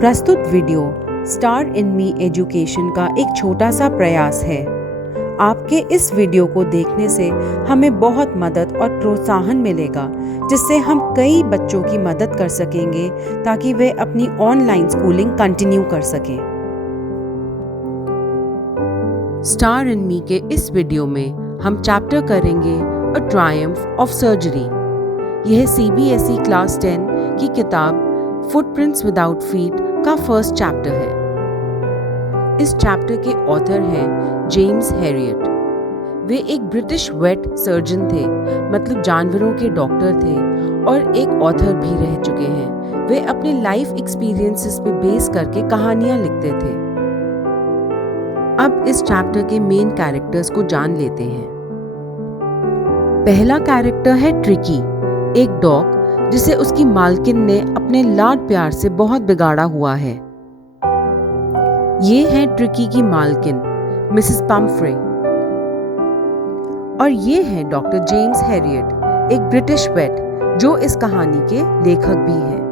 प्रस्तुत video star in me education का एक छोटा सा प्रयास है। आपके इस वीडियो को देखने से हमें बहुत मदद और प्रोत्साहन मिलेगा, जिससे हम कई बच्चों की मदद कर सकेंगे ताकि वे अपनी ऑनलाइन स्कूलिंग कंटिन्यू कर सकें। स्टार इन मी के इस वीडियो में हम चैप्टर करेंगे अ ट्रायम्फ ऑफ सर्जरी। यह CBSE क्लास 10 की किताब फुटप्रिंट्स विदाउट फीट का फर्स्ट चैप्टर है। इस चैप्टर के ऑथर हैं जेम्स हैरियट। वे एक ब्रिटिश वेट सर्जन थे, मतलब जानवरों के डॉक्टर थे, और एक ऑथर भी रह चुके हैं। वे अपने लाइफ एक्सपीरियंसेस पे बेस करके कहानियां लिखते थे। अब इस चैप्टर के मेन कैरेक्टर्स को जान लेते हैं। पहला कैरेक्टर है ट्रिकी, एक डॉग जिसे उसकी मालकिन ने अपने लाड प्यार से बहुत बिगाड़ा हुआ है। ये है ट्रिकी की मालकिन मिसेस पम्फ्रे, और ये है डॉक्टर जेम्स हैरियट, एक ब्रिटिश वेट जो इस कहानी के लेखक भी हैं।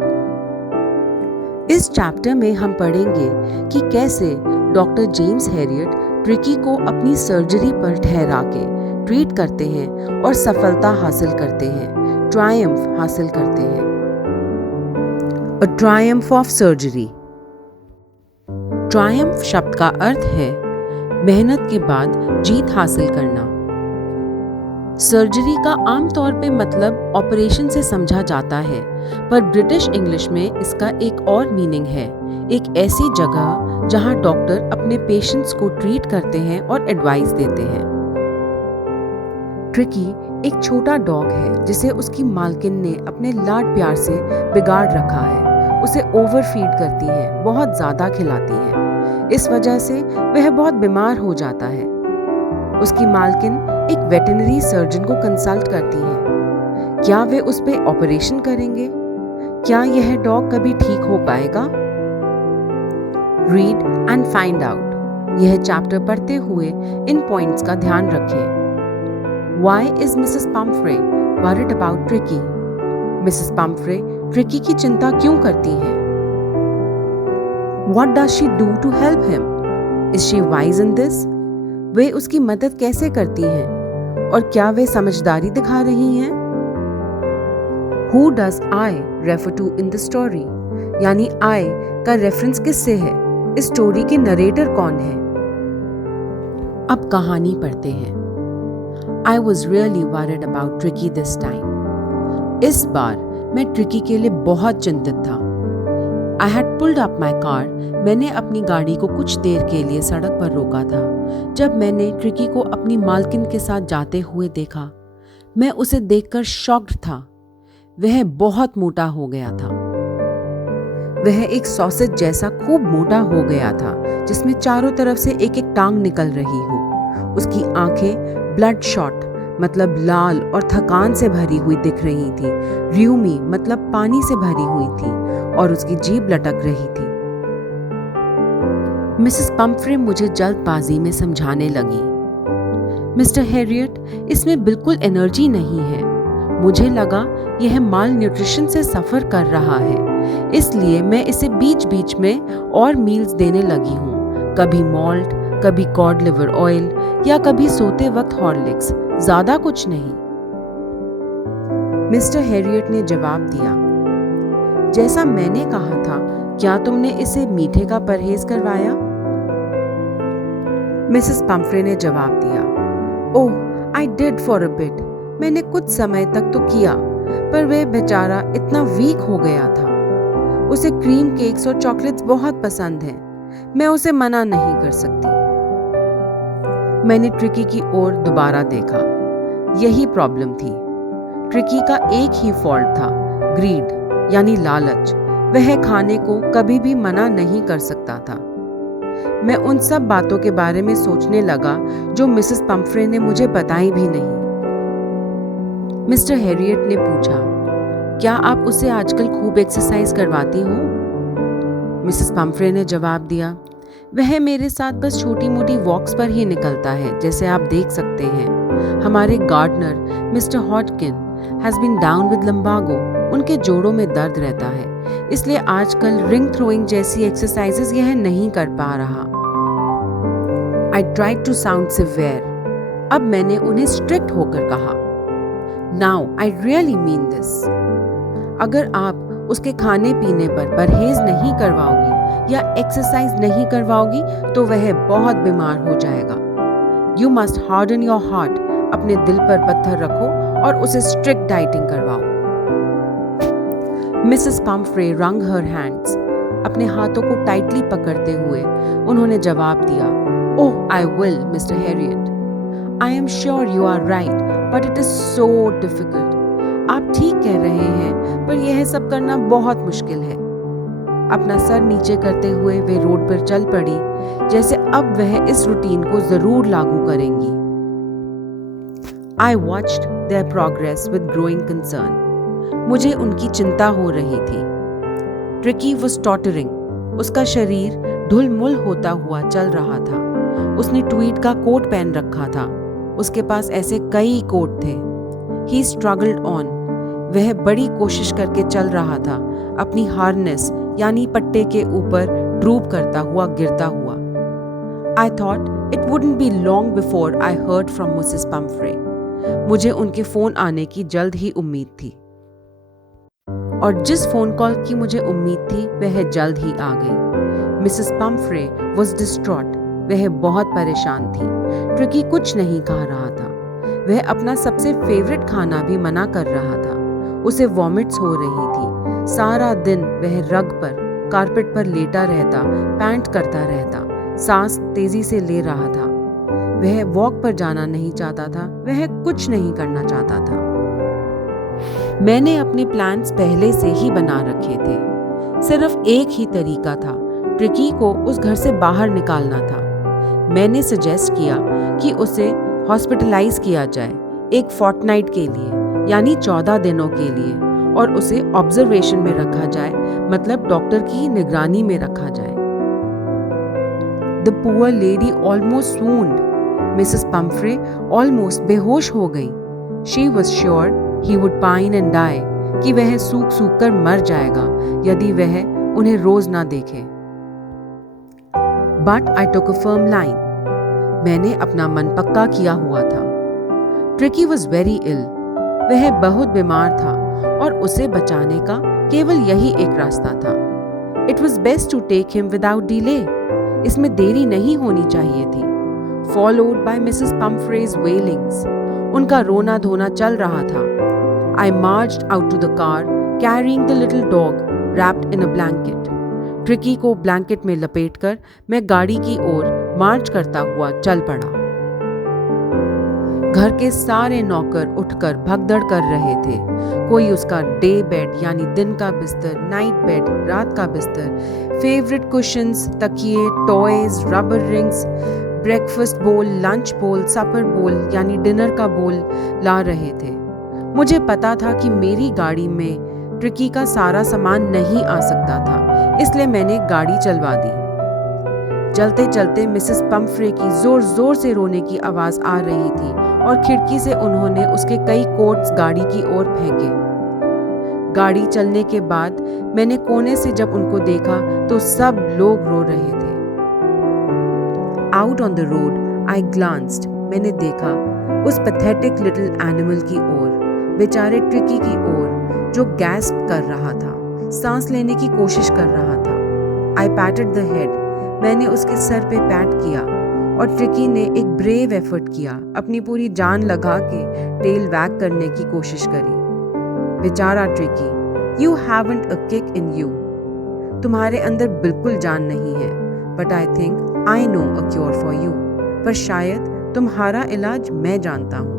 इस चैप्टर में हम पढ़ेंगे कि कैसे डॉक्टर जेम्स हैरियट ट्रिकी को अपनी सर्जरी पर ठहरा के ट्रीट करते हैं और सफलता हासिल करते हैं, ट्रायम्फ हासिल करते हैं। अ ट्रायम्फ ऑफ सर्जरी। ट्रायम्फ शब्द का अर्थ है मेहनत के बाद जीत हासिल करना। सर्जरी का आमतौर पे मतलब ऑपरेशन से समझा जाता है, पर ब्रिटिश इंग्लिश में इसका एक और मीनिंग है, एक ऐसी जगह जहां डॉक्टर अपने पेशेंट्स को ट्रीट करते हैं और एडवाइस देते हैं। ट्रिकी एक छोटा डॉग है जिसे उसकी मालकिन ने अपने लाड प्यार से बिगाड़ रखा है। उसे ओवरफीड करती है, बहुत ज्यादा खिलाती है। इस वजह से वह बहुत बीमार हो जाता है। उसकी मालकिन एक वेटरनरी सर्जन को कंसल्ट करती है। क्या वे उस पे ऑपरेशन करेंगे? क्या यह डॉग कभी ठीक हो पाएगा? Read and find out. यह चैप्टर पढ़ते हुए इन पॉइंट्स का ध्यान रखें। Why is Mrs. Pumphrey worried about Tricky? Mrs. Pumphrey Tricky की चिंता क्यों करती हैं? What does she do to help him? Is she wise in this? वे उसकी मदद कैसे करती हैं? और क्या वे समझदारी दिखा रही हैं? Who does I refer to in the story? यानी I का रेफरेंस किससे है? इस स्टोरी के नरेटर कौन है? अब कहानी पढ़ते हैं। I was really worried about Tricky this time. इस बार मैं ट्रिकी के लिए बहुत चिंतित था। I had pulled up my car. मैंने अपनी गाड़ी को कुछ देर के लिए सड़क पर रोका था। जब मैंने ट्रिकी को अपनी मालकिन के साथ जाते हुए देखा, मैं उसे देखकर शॉक्ड था। वह बहुत मोटा हो गया था। वह एक सॉसेज जैसा खूब मोटा हो गया था, जिसमें चारों तरफ से एक एक टांग निकल रही हो। उसकी आंखें ब्लड शॉट मतलब लाल और थकान से भरी हुई दिख रही थी। र्यूमी मतलब पानी से भरी हुई थी, और उसकी जीभ लटक रही थी। मिसेस पम्फ्रे मुझे जल्दबाजी में समझाने लगी, मिस्टर हैरियट, इसमें बिल्कुल एनर्जी नहीं है। मुझे लगा यह माल न्यूट्रिशन से सफर कर रहा है, इसलिए मैं इसे बीच बीच में और मील्स देने लगी हूँ। कभी मॉल्ट, कभी कॉड लिवर ऑयल, या कभी सोते वक्त हॉर्लिक्स, ज्यादा कुछ नहीं। मिस्टर हैरियट ने जवाब दिया, जैसा मैंने कहा था, क्या तुमने इसे मीठे का परहेज करवाया? मिसेस पम्फ्रे ने जवाब दिया, oh I did for a bit. मैंने कुछ समय तक तो किया, पर वह बेचारा इतना वीक हो गया था। उसे क्रीम केक्स और चॉकलेट्स बहुत पसंद हैं। मैं उसे मना नहीं कर सकती। मैंने ट्रिकी की ओर दोबारा देखा। यही प्रॉब्लम थी। ट्रिकी का एक ही फॉल्ट था, ग्रीड यानी लालच। वह खाने को कभी भी मना नहीं कर सकता था। मैं उन सब बातों के बारे में सोचने लगा जो मिसेस पम्फ्रे ने मुझे बताई भी नहीं। मिस्टर हैरियट ने पूछा, क्या आप उसे आजकल खूब एक्सरसाइज करवाती हो? मिसेस पम्फ्रे ने जवाब दिया, वह मेरे साथ बस छोटी मोटी वॉक्स पर ही निकलता है, जैसे आप देख सकते हैं। हमारे gardener mister Hotkin has been down with lumbago. उनके जोड़ों में दर्द रहता है, इसलिए आजकल रिंग थ्रोइंग जैसी एक्सरसाइजेस यह नहीं कर पा रहा। I tried to sound severe. अब मैंने उन्हें स्ट्रिक्ट होकर कहा, Now I really mean this. अगर आप उसके खाने पीने पर परहेज नहीं करवाओगी या एक्सरसाइज नहीं करवाओगी तो वह बहुत बीमार हो जाएगा। You must harden your heart. अपने दिल पर पत्थर रखो और उसे स्ट्रिक्ट डाइटिंग करवाओ। Mrs Pomfrey wrung her hands. अपने हाथों को टाइटली पकड़ते हुए उन्होंने जवाब दिया, Oh, I will, Mr. Harriet. I am sure you are right, but it is so difficult. आप ठीक कह रहे हैं, पर यह सब करना बहुत मुश्किल है। अपना सर नीचे करते हुए वे रोड पर चल पड़ी, जैसे अब वह इस रूटीन को जरूर लागू करेंगी। I watched their progress with growing concern. मुझे उनकी चिंता हो रही थी। Tricky was tottering. उसका शरीर ढुलमुल होता हुआ चल रहा था। उसने ट्वीड का कोट पहन रखा था। उसके पास ऐसे कई कोट थे। He struggled on. वह बड़ी कोशिश करके चल रहा था, अपनी हार्नेस यानी पट्टे के ऊपर ड्रूप करता हुआ गिरता हुआ। I thought it wouldn't be long before I heard from Mrs. Pumphrey. मुझे उनके फोन आने की जल्द ही उम्मीद थी, और जिस फोन कॉल की मुझे उम्मीद थी वह जल्द ही आ गई। Mrs Pomfrey was distraught. वह बहुत परेशान थी। ट्रिकी कुछ नहीं खा रहा था। वह अपना सबसे फेवरेट खाना भी मना कर रहा था। उसे वॉमिट्स हो रही थी। सारा दिन वह रग पर, कारपेट पर लेटा रहता, पैंट करता रहता, सांस तेजी से ले रहा था। वह वॉक पर जाना नहीं चाहता था। वह कुछ नहीं करना चाहता था। मैंने अपने प्लान्स पहले से ही बना रखे थे। सिर्फ एक ही तरीका था, ट्रिकी को उस घर से बाहर निकालना था। मैंने सजेस्ट किया कि उसे हॉस्पिटलाइज किया जाए एक फोर्टनाइट के लिए, यानी 14 दिनों के लिए, और उसे ऑब्जर्वेशन में रखा जाए, मतलब डॉक्टर की निगरानी में रखा जाए। The poor lady almost swooned. Mrs Pomfrey almost बेहोश हो गई। She was sure he would pine and die, कि वह सूख सूख कर मर जाएगा यदि वह उन्हें रोज ना देखे। But I took a firm line. मैंने अपना मन पक्का किया हुआ था। Tricky was very ill. वह बहुत बीमार था और उसे बचाने का केवल यही एक रास्ता था। It was best to take him without delay. इसमें देरी नहीं होनी चाहिए थी। Followed by Mrs. Pumphrey's wailings. उनका रोना धोना चल रहा था। I marched out to the car, carrying the little dog wrapped in a blanket. Tricky को ब्लैंकेट में लपेटकर मैं गाड़ी की ओर मार्च करता हुआ चल पड़ा। घर के सारे नौकर उठकर भगदड़ कर रहे थे। कोई उसका डे बेड यानी दिन का बिस्तर, नाइट बेड रात का बिस्तर, फेवरेट कुशन्स, तकिए, टॉयज, रबर रिंग्स, ब्रेकफास्ट बोल, लंच बोल, सपर बोल यानी डिनर का बोल ला रहे थे। मुझे पता था कि मेरी गाड़ी में ट्रिकी का सारा सामान नहीं आ सकता था, इसलिए मैंने गाड़ी चलवा दी। चलते चलते मिसेस पम्फ्रे की जोर जोर से रोने की आवाज आ रही थी और खिड़की से उन्होंने उसके कई कोट्स गाड़ी की ओर फेंके। गाड़ी चलने के बाद मैंने कोने से जब उनको देखा तो सब लोग रो रहे थे। Out on the road I glanced. मैंने देखा उस पैथेटिक लिटिल एनिमल की ओर, बेचारे ट्रिकी की ओर, जो गैस्प कर रहा था, सांस लेने की कोशिश कर रहा था। आई पैटेड द हेड. मैंने उसके सर पे पैट किया और ट्रिकी ने एक ब्रेव एफर्ट किया, अपनी पूरी जान लगा के टेल वैग करने की कोशिश करी। बेचारा tricky, you haven't a kick in you. तुम्हारे अंदर बिल्कुल जान नहीं है, but I think I know a cure for you. पर शायद तुम्हारा इलाज मैं जानता हूँ.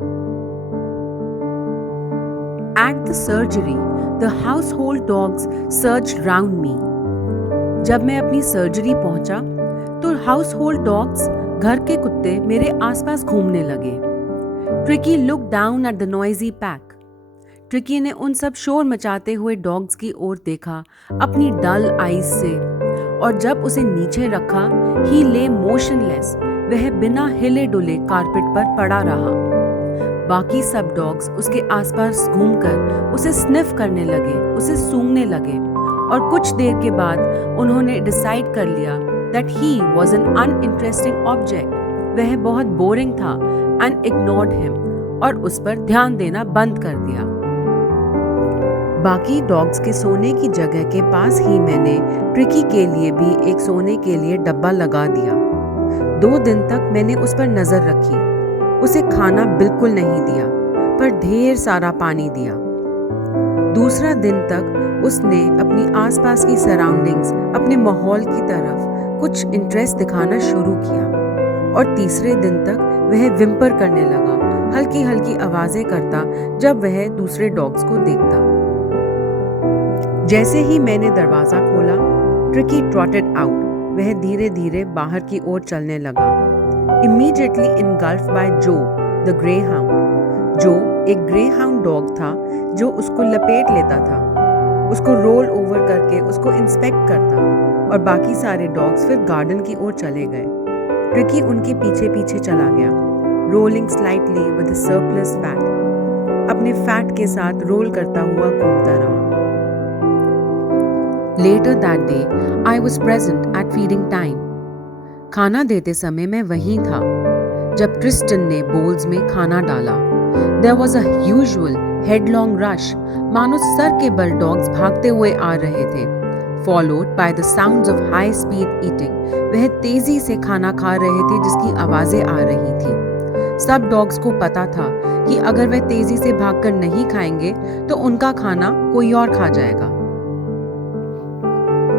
At the surgery, the household dogs surged round me. जब मैं अपनी सर्जरी पहुंचा, तो हाउसहोल्ड डॉग्स, घर के कुत्ते मेरे आसपास घूमने लगे. Tricky looked down at the noisy pack. Tricky ने उन सब शोर मचाते हुए डॉग्स की ओर देखा अपनी डल आईज से, और जब उसे नीचे रखा, he lay motionless. वह बिना हिले डुले कारपेट पर पड़ा रहा. बाकी सब डॉग्स उसके आसपास घूमकर उसे स्निफ करने लगे, उसे सूंघने लगे और कुछ देर के बाद उन्होंने डिसाइड कर लिया that he was an uninteresting object. वह बहुत बोरिंग था and ignored him और उस पर ध्यान देना बंद कर दिया। बाकी डॉग्स के सोने की जगह के पास ही मैंने ट्रिकी के लिए भी एक सोने के लिए डब्बा लगा दिया। 2 दिन तक मैंने उस पर नजर रखी। उसे खाना बिल्कुल नहीं दिया, पर ढेर सारा पानी दिया। दूसरा दिन तक उसने अपनी आसपास की सराउंडिंग्स, अपने माहौल की तरफ कुछ इंटरेस्ट दिखाना शुरू किया और तीसरे दिन तक वह विम्पर करने लगा, हल्की हल्की आवाजें करता जब वह दूसरे डॉग्स को देखता। जैसे ही मैंने दरवाजा खोला, ट्रिकी ट्रॉटेड आउट। वह धीरे धीरे बाहर की ओर चलने लगा। इमीडिएटली इनगल्फ्ड बाय जो द ग्रे हाउंड। जो एक ग्रे हाउंड डॉग था जो उसको लपेट लेता था, उसको रोल ओवर करके उसको इंस्पेक्ट करता और बाकी सारे डॉग्स फिर गार्डन की ओर चले गए। ट्रिकी उनके पीछे पीछे चला गया, rolling slightly with surplus fat. अपने फैट के साथ रोल करता हुआ घूमता रहा। Later that day, I was present at feeding time. खाना देते समय मैं वहीं था जब ट्रिस्टन ने बोल्स में खाना डाला। There was a usual headlong rush, मानो सर के बल डॉग्स भागते हुए आ रहे थे, followed by the sounds of high speed eating. वह तेजी से खाना खा रहे थे जिसकी आवाजें आ रही थी। सब डॉग्स को पता था कि अगर वह तेजी से भागकर नहीं खाएंगे तो उनका खाना कोई और खा जाएगा।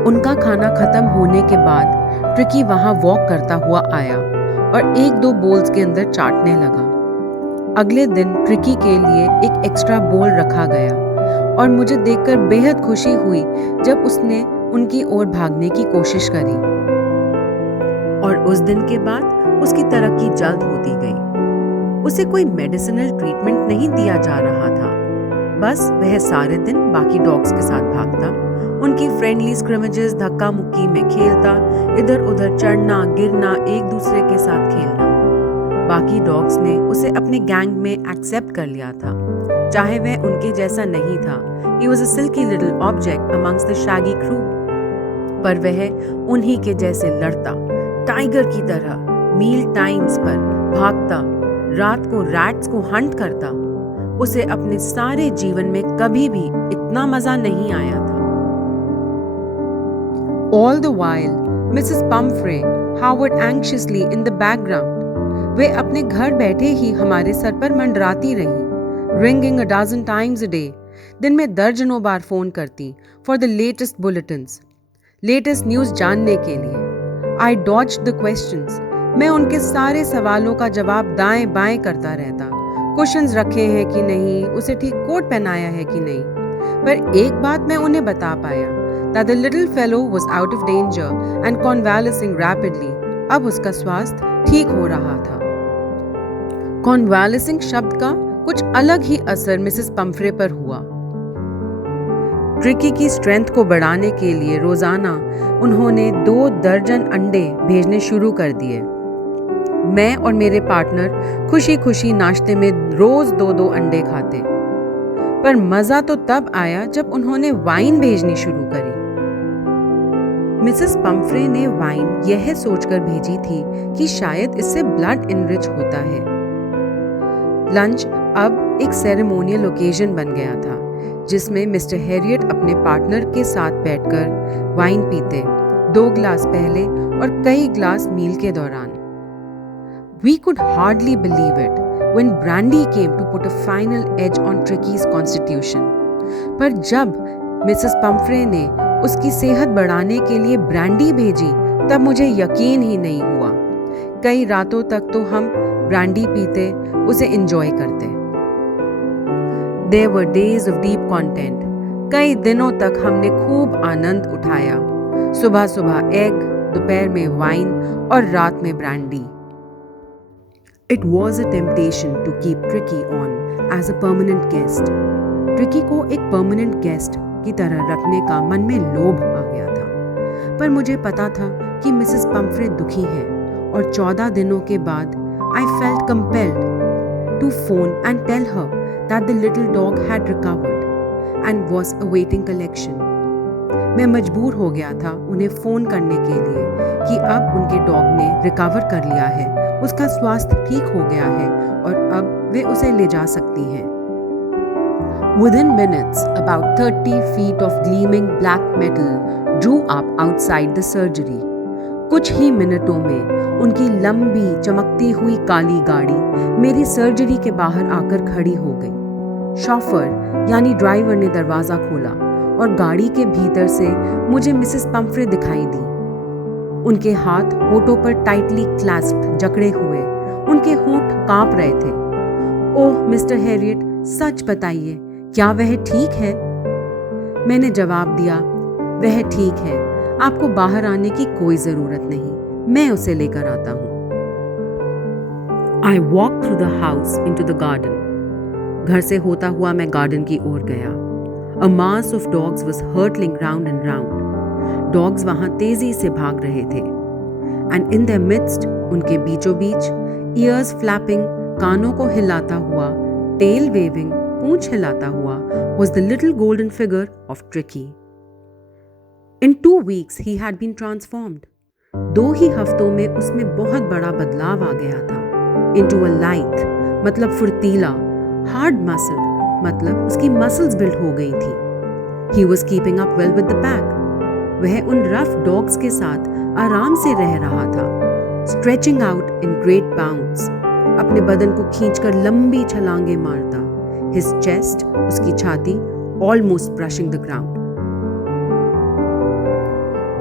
उनका खाना खत्म होने के बाद ट्रिकी वहां वॉक करता हुआ आया और 1-2 बोल्स के अंदर चाटने लगा। अगले दिन ट्रिकी के लिए एक एक्स्ट्रा बोल रखा गया और मुझे देखकर बेहद खुशी हुई जब उसने उनकी ओर भागने की कोशिश करी। और उस दिन के बाद उसकी तरक्की जल्द होती गई। उसे कोई मेडिसिनल ट्रीटमेंट नहीं दिया जा रहा था, बस वह सारे दिन बाकी डॉग्स के साथ भागता, उनकी फ्रेंडली स्क्रिमेजेस, धक्का मुक्की में खेलता, इधर उधर चढ़ना गिरना, एक दूसरे के साथ खेलना। बाकी डॉग्स ने उसे अपने गैंग में एक्सेप्ट कर लिया था, चाहे वह उनके जैसा नहीं था। He was a silky little object amongst the shaggy crew. पर वह उन्हीं के जैसे लड़ता, टाइगर की तरह मील टाइम्स पर भागता, रात को रैट्स को हंट करता। उसे अपने सारे जीवन में कभी भी इतना मजा नहीं आया था। All the while, Mrs. Pumphrey hovered anxiously in the background. वे अपने घर बैठे ही हमारे सर पर मंडराती रही, ringing a dozen times a day. दिन में दर्जनों बार फोन करती for the latest bulletins, latest news जानने के लिए। I dodged the questions. मैं उनके सारे सवालों का जवाब दाएं बाएं करता रहता। कुशन्स रखे हैं कि नहीं, उसे ठीक कोट पहनाया है कि नहीं। पर एक बात मैं उन्हें बता पाया, that the little fellow was out of danger and convalescing rapidly. अब उसका स्वास्थ्य ठीक हो रहा था। Convalescing शब्द का कुछ अलग ही असर मिसेस पंफ्रे पर हुआ। ट्रिकी की स्ट्रेंथ को बढ़ाने के लिए रोजाना उन्होंने 2 दर्जन अंडे भेजने शुरू कर दिए। मैं और मेरे पार्टनर खुशी खुशी नाश्ते में रोज 2-2 अंडे खाते। पर मजा तो तब आया जब उन्होंने वाइन भेजनी शुरू करी। मिसेस पंफ्रे ने वाइन यह सोचकर भेजी थी कि शायद इससे ब्लड इनरिच होता है। लंच अब एक सेरेमोनियल ओकेजन बन गया था जिसमें मिस्टर हैरियट अपने पार्टनर के साथ बैठकर वाइन पीते, 2 ग्लास पहले और कई ग्लास मील के दौरान। We could hardly believe it when brandy came to put a final edge on Tricky's constitution. पर जब मिसेस पंफ्रे ने उसकी सेहत बढ़ाने के लिए ब्रांडी भेजी तब मुझे यकीन ही नहीं हुआ। कई रातों तक तो हम ब्रांडी पीते, उसे एंजॉय करते। There were days of deep content. कई दिनों तक हमने खूब आनंद उठाया। सुबह सुबह एग, दोपहर में वाइन और रात में brandy. It was a temptation to keep Tricky on as a permanent guest. Tricky को एक permanent guest की तरह रखने का मन में लोभ आ गया था, पर मुझे पता था कि मिसेस पंफ्रे दुखी है और 14 दिनों के बाद I felt compelled to phone and tell her that the little dog had recovered and was awaiting collection. मैं मजबूर हो गया था उन्हें फ़ोन करने के लिए कि अब उनके डॉग ने रिकवर कर लिया है, उसका स्वास्थ्य ठीक हो गया है और अब वे उसे ले जा सकती हैं। Within minutes, about 30 feet of gleaming black metal drew up outside the surgery. कुछ ही मिनटों में उनकी लंबी चमकती हुई काली गाड़ी मेरी सर्जरी के बाहर आकर खड़ी हो गई। शॉफर यानी ड्राइवर ने दरवाज़ा खोला और गाड़ी के भीतर से मुझे मिसेस पम्फ्रे दिखाई दी। उनके हाथ होठों पर टाइटली क्लैस्प्ड जकड़े हुए, उनके होंठ कांप रहे थे। ओह मिस्टर हैरियट, सच बताइए, क्या वह ठीक है? मैंने जवाब दिया, वह ठीक है, आपको बाहर आने की कोई जरूरत नहीं, मैं उसे लेकर आता हूं। I walked through the house into the garden. घर से होता हुआ मैं गार्डन की ओर गया। A mass of dogs was hurtling round and round. Dogs वहां तेजी से भाग रहे थे। And in their midst, उनके बीचों बीच, ears flapping, कानों को हिलाता हुआ, tail waving, पूंछ हिलाता हुआ, was the little golden figure of Tricky. In 2 weeks he had been transformed. 2 ही हफ्तों में उसमें बहुत बड़ा बदलाव आ गया था। Into a lithe, मतलब फुर्तीला, hard muscled, मतलब उसकी मसल्स बिल्ड हो गई थी। He was keeping up well with the pack. वह उन रफ डॉग्स के साथ आराम से रह रहा था। Stretching out in great bounds, अपने बदन को खींचकर लंबी छलांगे मारता। His chest, उसकी छाती, almost brushing the ground.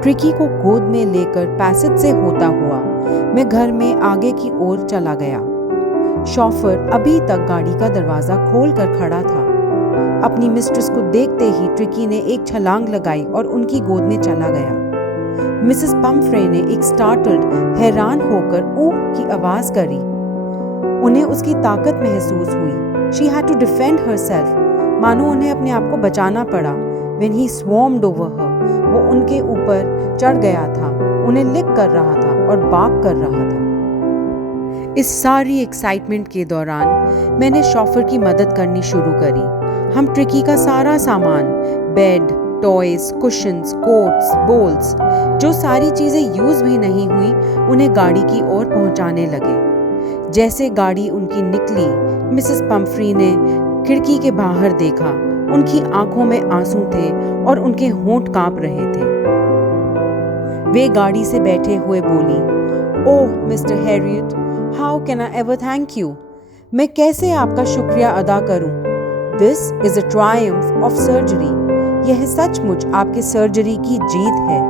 Tricky को गोद में लेकर पैसेज से होता हुआ मैं घर में आगे की ओर चला गया। शॉफर अभी तक गाड़ी का दरवाजा खोल कर खड़ा था। अपनी मिस्ट्रेस को देखते ही ट्रिकी ने एक छलांग लगाई और उनकी गोद में चला गया। मिसेस पम्फ्रे ने एक स्टार्टल्ड, हैरान होकर ऊह की आवाज करी। उन्हें उसकी ताकत महसूस हुई। She had to defend herself. मानो उन्हें अपने आप को बचाना पड़ा। When he swarmed over her, वो उनके ऊपर चढ़ गया था, उन्हें लिक कर रहा था और बाक कर रहा था। इस सारी एक्साइटमेंट के दौरान मैंने शॉफर की मदद करनी शुरू करी। हम ट्रिकी का सारा सामान, bed, toys, cushions, coats, bowls, जो सारी चीजें यूज भी नहीं हुई, उन्हें गाड़ी की ओर पहुंचाने लगे। जैसे गाड़ी उनकी निकली, मिसेस पम्फ्री ने खिड़की के बाहर देखा। उनकी आंखों में आंसू थे और उनके होंठ कांप रहे थे। वे गाड़ी से बैठे हुए बोली, oh mister Harriet, how can I ever thank you? मैं कैसे आपका शुक्रिया अदा करूं? This is a triumph of surgery. यह सचमुच आपके सर्जरी की जीत है।